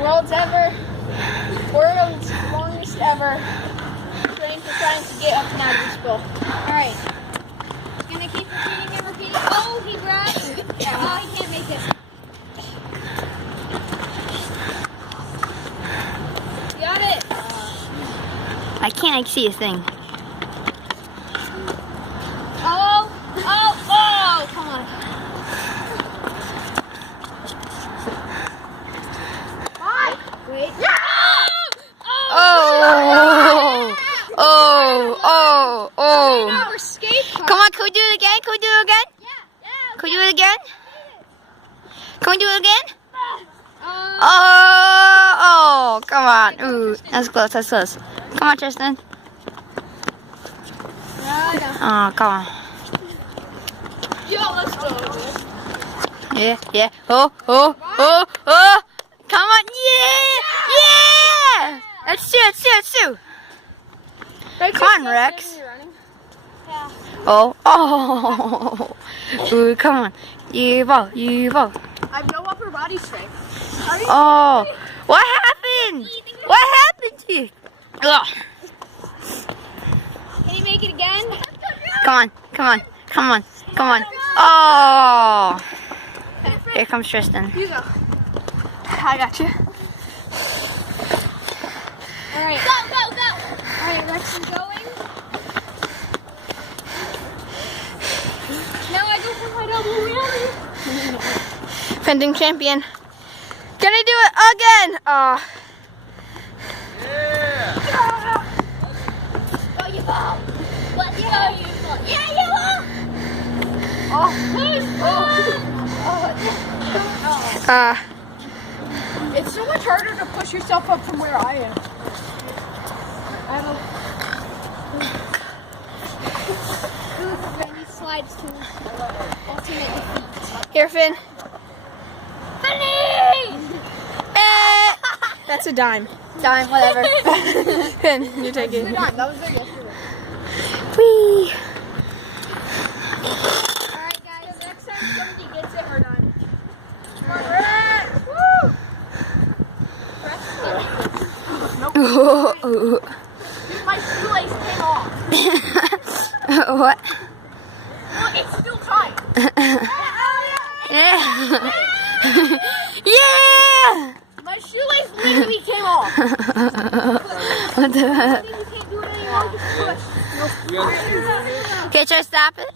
World's longest ever train for trying to get up and out of this bowl. Alright. Gonna keep repeating and repeating. Oh, he grabbed. Oh, he can't make it. Got it. I can't see a thing. Oh, come on. Wait. Yeah! Oh. Come on, can we do it again? Can we do it again? Yeah. Can we do it again? Can we do it again? Oh, come on. Ooh, that's close, that's close. Come on, Tristan. Oh, come on. Yo, let's go. Yeah. Oh. Come on, yeah. Let's do. Come on, Rex. Yeah. Oh. Ooh, come on. You ball. I have no upper body strength. Oh, what happened? What happened to you? Ugh. Can you make it again? Come on. Oh. Here comes Tristan. You go. I got you. Alright. Go. Alright, Rex is going. Now I go for my double wheel. Defending champion. Can I do it again? Oh. Go, you ball. Let's go, you ball. Yeah, you ball. It's so much harder to push yourself up from where I am. Benny slides to ultimate defeat. Here, Finn. Benny! That's a dime. Dime, whatever. Finn, you take it. That was there yesterday. Whee! Alright, guys, next time somebody gets it, we're done. Come on, Rex! Woo! Rex? Nope. Dude, my shoelace came off. What? Well, it's still tight. Yeah! My shoelace literally came off. What the heck? You can't do it anymore. Just push. Okay, try to stop it.